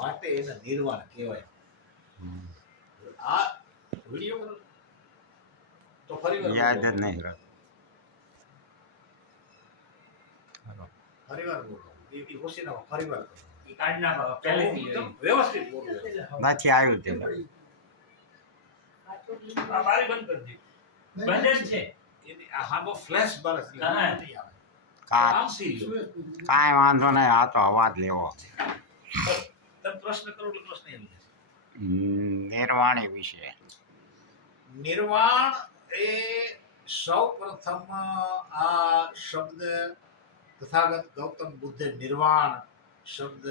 માટે એને નિર્વાણ કહેવાય. આ વિડીયો તો ફરી વાર યાદ જ નહીં રહેતું. ફરી વાર બોલો એ હોશિયાર ફરી વાર કરો. ઈ કાઢ નાખો પહેલેથી એકદમ વ્યવસ્થિત બોલો. નથી આવ્યું તે આ બારી બંધ કરી દે. બંધ જ છે. એની આ હામો ફ્લેશ બરસ નહીં હા. આવે. કા આમ સીરીઓ. કાંઈ વાંધો નહીં, આ તો અવાજ લેવો. તમે પ્રશ્ન કરો એટલે પ્રશ્ન એમ છે. નિર્વાણી વિશે નિર્વાણ એ સૌ પ્રથમ આ શબ્દ તથાગત ગૌતમ બુદ્ધે નિર્વાણ શબ્દ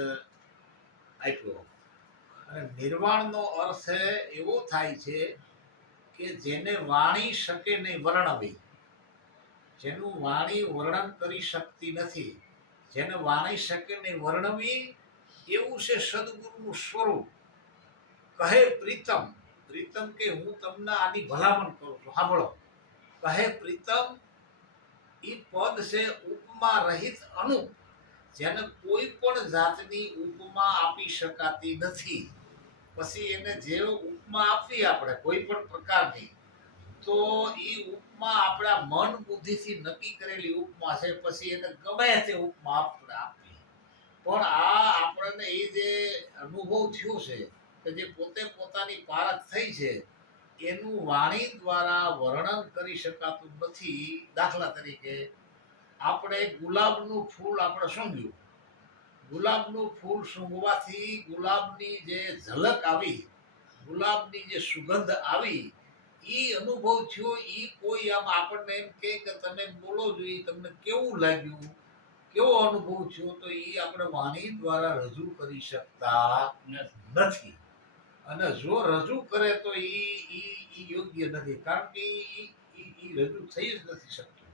આપ્યો અને નિર્વાણનો અર્થ એવો થાય છે કે જેને વાણી શકે નહીં વર્ણવી, જેનું વાણી વર્ણન કરી શકતી નથી, જેને વાણી શકે નહીં વર્ણવી, એવું છે સદગુરુનું સ્વરૂપ. કહે પ્રીતમ, પ્રીતમ કે હું તમને આની ભલામણ કરું છું, સાંભળો. કહે પ્રીતમ ઈ પદ છે ઉપમા રહિત અનુપ, જેને કોઈ પણ જાતની ઉપમા આપી શકાતી નથી. પછી એને જે ઉપમા આપવી આપણે કોઈ પણ પ્રકારની, તો ઈ ઉપમા આપણા મન બુદ્ધિથી નક્કી કરેલી ઉપમા છે. પછી એને ગમે તે ઉપમા આપણે આપવી, પણ આ આપણને એ જે અનુભવ થયો છે કે જે પોતે પોતાની પારખ થઈ છે એનું વાણી દ્વારા વર્ણન કરી શકાતું નથી. દાખલા તરીકે આપણે ગુલાબનું ફૂલ આપણે સૂંઘ્યું, ગુલાબનું ફૂલ સૂંઘવાથી ગુલાબની જે ઝલક આવી, ગુલાબની જે સુગંધ આવી, એ અનુભવ થયો. એ કોઈ આમ આપણને એમ કે તમે બોલો જોઈએ તમને કેવું લાગ્યું, કેવો અનુભવ થયો, તો એ આપણે વાણી દ્વારા રજૂ કરી શકતા નથી. અને જો રજૂ કરે તો એ યોગ્ય નથી, કારણ કે એ રજૂ થઈ જ નથી શકતું.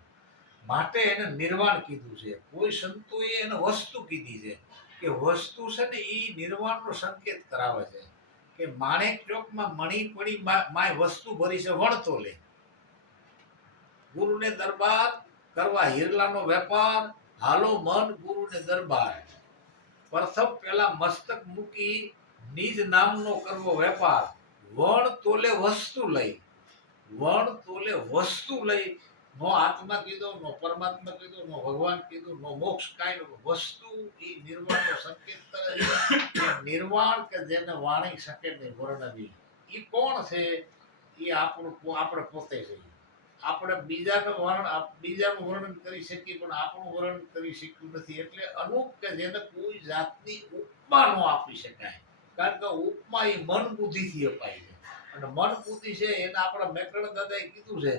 માટે એને નિર્વાણ કીધું છે. કોઈ સંતોએ એને વસ્તુ કીધી છે કે વસ્તુ છે ને એ નિર્વાણનો સંકેત કરાવે છે કે માણેક ચોકમાં મણી પડી માય વસ્તુ ભરી છે વણતો લે. ગુરુને દરબાર કરવા હીરલાનો વેપાર, હાલો મન ગુરુને દરબાર. પ્રથમ પેલા મસ્તક મૂકી નિજ નામનો કરવો વેપાર. વણ તોલે વસ્તુ લઈ, વણ તોલે વસ્તુ લઈ. નો આત્મા કીધો, નો પરમાત્મા કીધો, નો ભગવાન કીધું, નો મોક્ષ કાંઈ નો. વસ્તુ એ નિર્વાણનો સંકેત કરે છે. નિર્વાણ કે જેને વાણી શકે નહીં વર્ણવી, એ કોણ છે? એ આપણે પોતે છે. આપણે બીજાનું વર્ણન કરી શકીએ પણ આપણું વર્ણન કરી શક્યું નથી. એટલે અનુપ કે જેને કોઈ જાતની ઉપમા ન આપી શકાય, કારણ કે ઉપમા એ મન બુદ્ધિથી અપાય છે. અને મન બુદ્ધિ છે એને આપણા મેકરણ દાદાએ કીધું છે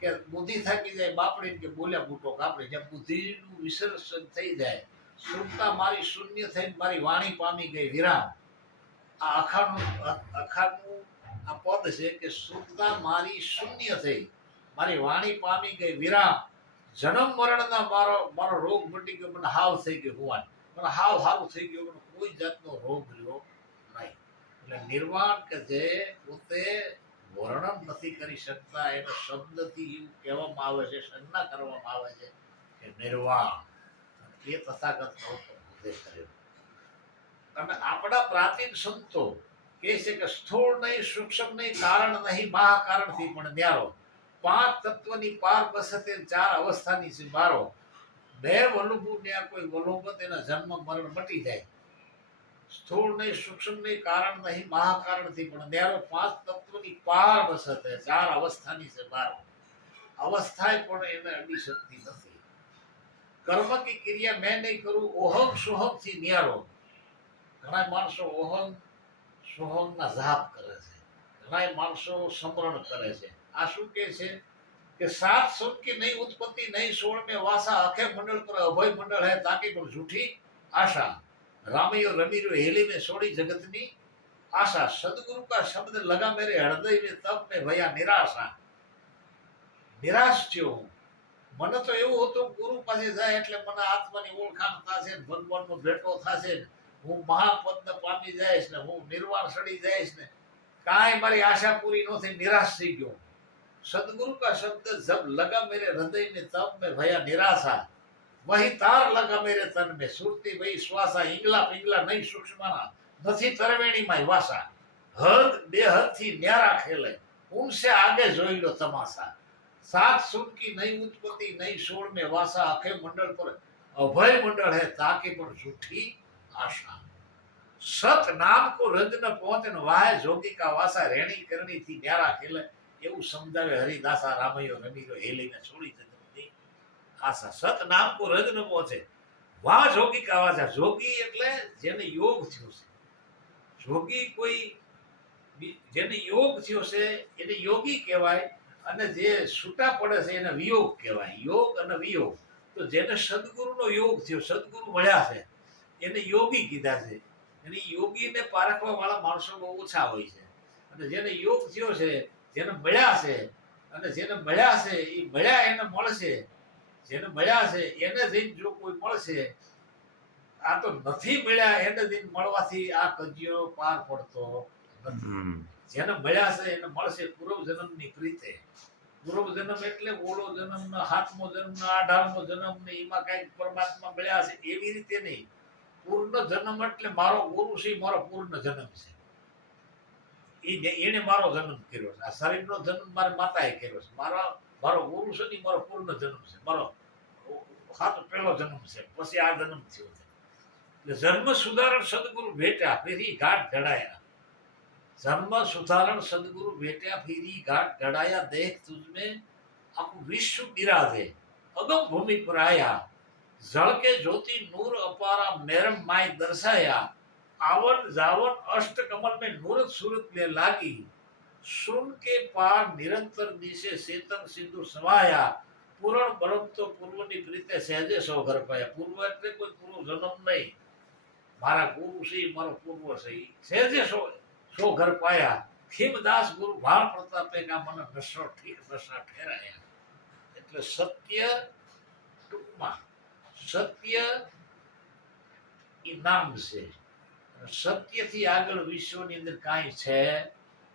કે બુદ્ધિ થાકી જાય બાપડી કે બોલ્યા બૂટો કાપડે. જ્યાં બુદ્ધિનું વિસર્જન થઈ જાય, સુરતા મારી શૂન્ય થઈને મારી વાણી પામી ગઈ વિરામ. આ અખાનું આ પદ છે કે સુરતા મારી શૂન્ય થઈ, મારી વાણી પામી ગઈ વિરામ. જન્મ મરણના મારો રોગ મટી ગયો, મને હાવ થઈ ગયો ભગવાન, મને હાવ સારું થઈ ગયું, મને કોઈ જાતનો રોગ રહ્યો નહીં. એટલે નિર્વાણ કે જે પોતે વર્ણન નથી કરી શકતા, એને શબ્દથી એવું કહેવામાં આવે છે, સંજ્ઞા કરવામાં આવે છે કે નિર્વાણ. એ તથાગત બુદ્ધે કર્યો. અને આપણા પ્રાચીન સંતો કહે છે કે સ્થૂળ નહીં, સૂક્ષ્મ નહીં, કારણ નહીં, મહાકારણથી પણ ન્યારો. 5 તત્વની પાર બસતે 4 અવસ્થાની છે બારો. 2 વલુભું ત્યાં કોઈ વલોબત, એના જન્મ મરણ મટી જાય. સ્થૂળ નહીં, સૂક્ષ્મ નહીં, કારણ નહીં, મહાકારણથી પણ ન્યારો. 5 તત્વની પાર બસતે 4 અવસ્થાની છે બારો. અવસ્થાએ પણ એને અડી શકતી નથી. કર્મ કી ક્રિયા મેં નહીં કરું, ઓહમ સોહમથી ન્યારો. ઘણા માણસો ઓહમ સોહમના જાપ કરે છે, ઘણા માણસો સ્મરણ કરે છે. આ શું કહે છે કે 7 સુખ की नहीं उत्पत्ति नहीं 16 में वासा, अखे मंडल पर अभय मंडल है ताकि पर झूठी आशा. रामयो रमीरो हेली में छोड़ी जगतनी आशा. सदगुरु का शब्द लगा मेरे हृदय में तब में भया निराशा. નિરાશ થયો હું. મને તો એવું હતું ગુરુ પાસે જાય એટલે મને આત્માની ઓળખાણ થશે, ભગવાનનો ભેટો થશે, હું મહાપદને પામી જઈશ ને હું નિર્વાણ સડી જઈશ ને. કાંઈ મારી આશા પૂરી ન થઈ, નિરાશ થઈ ગયો. सदगुरु का शब्द जब लगा मेरे हृदय में तब में भया निराशा. वही तार लगा मेरे तन में सुरती वही श्वासा. इंगला पिंगला नहीं सूक्ष्मना, નથી તરવેણીમાં વાસા હદ બે હદથી ન્યારા ખેલે ઉનસે આગે જોઈ લો તમાશા સાત સુનકી નહીં ઉત્પત્તિ નહીં સોળ में वासा आखे मंडल पर अभय मंडल है ताकि पर झूठी आशा સત નામ કો રજ ન પહોંચે ને વાય જોગી કા વાસા રેણી કરણી થી ન્યારા ખેલે એવું સમજાવે હરિદાસા રામયો રમીરો હેલીને છોડી જતી આશા સત નામ કો રજ ન પહોંચે વાહ જોગી કા વાસા જોગી એટલે જેને યોગ થયો છે જોગી કોઈ જેને યોગ થયો છે એને યોગી કહેવાય અને જે છૂટા પડે છે એને વિયોગ કહેવાય યોગ અને વિયોગ તો જેને સદગુરુનો યોગ થયો સદગુરુ મળ્યા છે એને યોગી કીધા છે અને યોગીને પારખવા વાળા માણસો બહુ ઓછા હોય છે અને જેને યોગ થયો છે જેને મળ્યા છે અને જેને મળ્યા છે એ મળ્યા એને મળશે જેને મળ્યા છે એને જઈને જો કોઈ મળશે આ તો નથી મળ્યા એને જઈને મળવાથી આ કજિયો પાર પડતો નથી જેને મળ્યા છે એને મળશે પૂર્વ જન્મની પ્રીતે પૂર્વ જન્મ એટલે ઓળો જન્મ ને 7મો જન્મ ને 18મો જન્મ ને એમાં કઈક પરમાત્મા મળ્યા છે એવી રીતે નહીં પૂર્ણ જન્મ એટલે મારો ગુરુ છે મારો પૂર્ણ જન્મ છે એને મારો જન્મ કર્યો છે આ શરીરનો જન્મ મારી માતાએ કર્યો છે મારો ગુરુ છે ને મારો પૂર્ણ જન્મ છે મારો પહેલો જન્મ છે પછી આ જન્મ થયો છે એટલે જન્મ સુધારણ સદગુરુ ભેટ્યા ફેરી ઘાટ ઘડાયા જન્મ સુધારણ સદગુરુ ભેટ્યા ફેરી ઘાટ ઘડાયા દેખ તુજમે આખું વિશ્વ બિરાજે અગમ ભૂમિ પર આયા जल के ज्योति नूर अपारा मेरम माय दर्शाया आवन जावन अष्ट कमल में नूरत सूरत ले लागी सुन के पार निरंतर दिशे चेतन सिंधु समाया पूर्ण ब्रह्म तो पूर्व ની પ્રીતે સહેજે સો ઘર પાયા પૂર્વ એટલે કોઈ પૂર્વ જન્મ નહીં મારા ગુરુ છે મારો પૂર્વ છે સહેજે સો ઘર પાયા ખીમદાસ ગુરુ ભાળ પ્રતાપે કા મને નશો ઠીક નશા ઠેરાયા એટલે સત્ય ટૂંકમાં સત્ય એ નામ છે સત્યથી આગળ વિશ્વની અંદર કાંઈ છે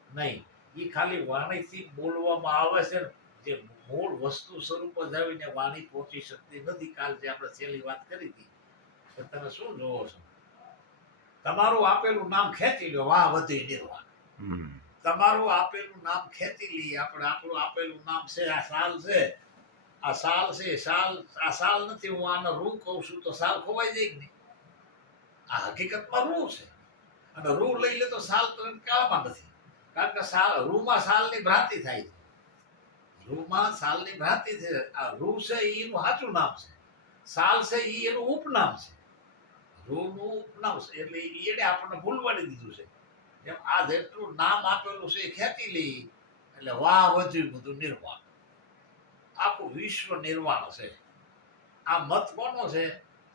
નહીં એ ખાલી વાણીથી બોલવામાં આવે છે જે મૂળ વસ્તુ સ્વરૂપ જ આવીને વાણી પહોંચી શકતી નથી કાલ જે આપણે છેલ્લી વાત કરી હતી તો તમે શું જોવો છો તમારું આપેલું નામ ખેંચી લો વાહ વધી નિર્વાણ તમારું આપેલું નામ ખેંચી લઈએ આપણે આપણું આપેલું નામ છે આ સાલ છે આ સાલ છે આ સાલ નથી હું આને રૂ કહું છું તો સાલ ખોવાઈ જાય નહીં આ હકીકતમાં રૂ છે અને રૂ લઈ લે તો સાલ તો કાળમાં નથી કારણ કે રૂમાં સાલની ભ્રાંતિ થાય છે રૂમાં સાલની ભ્રાંતિ છે આ રૂ છે એનું સાચું નામ છે સાલ છે એ એનું ઉપનામ છે રૂનું ઉપનામ છે એટલે એને આપણને ભૂલવાડી દીધું છે એમ આ જેટલું નામ આપેલું છે એ ખેંચી લઈ એટલે વાહ વધ્યું બધું નિર્વાણ આખું વિશ્વ નિર્વાણ છે આ મત કોનો છે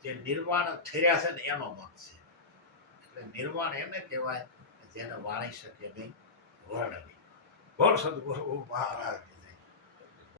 જે નિર્વાણ ઠર્યા છે ને એનો મત છે એટલે નિર્વાણ એને કહેવાય જેને વાણી શકે નહીં વર્ણવી બોલ સદગુરુ મહારાજ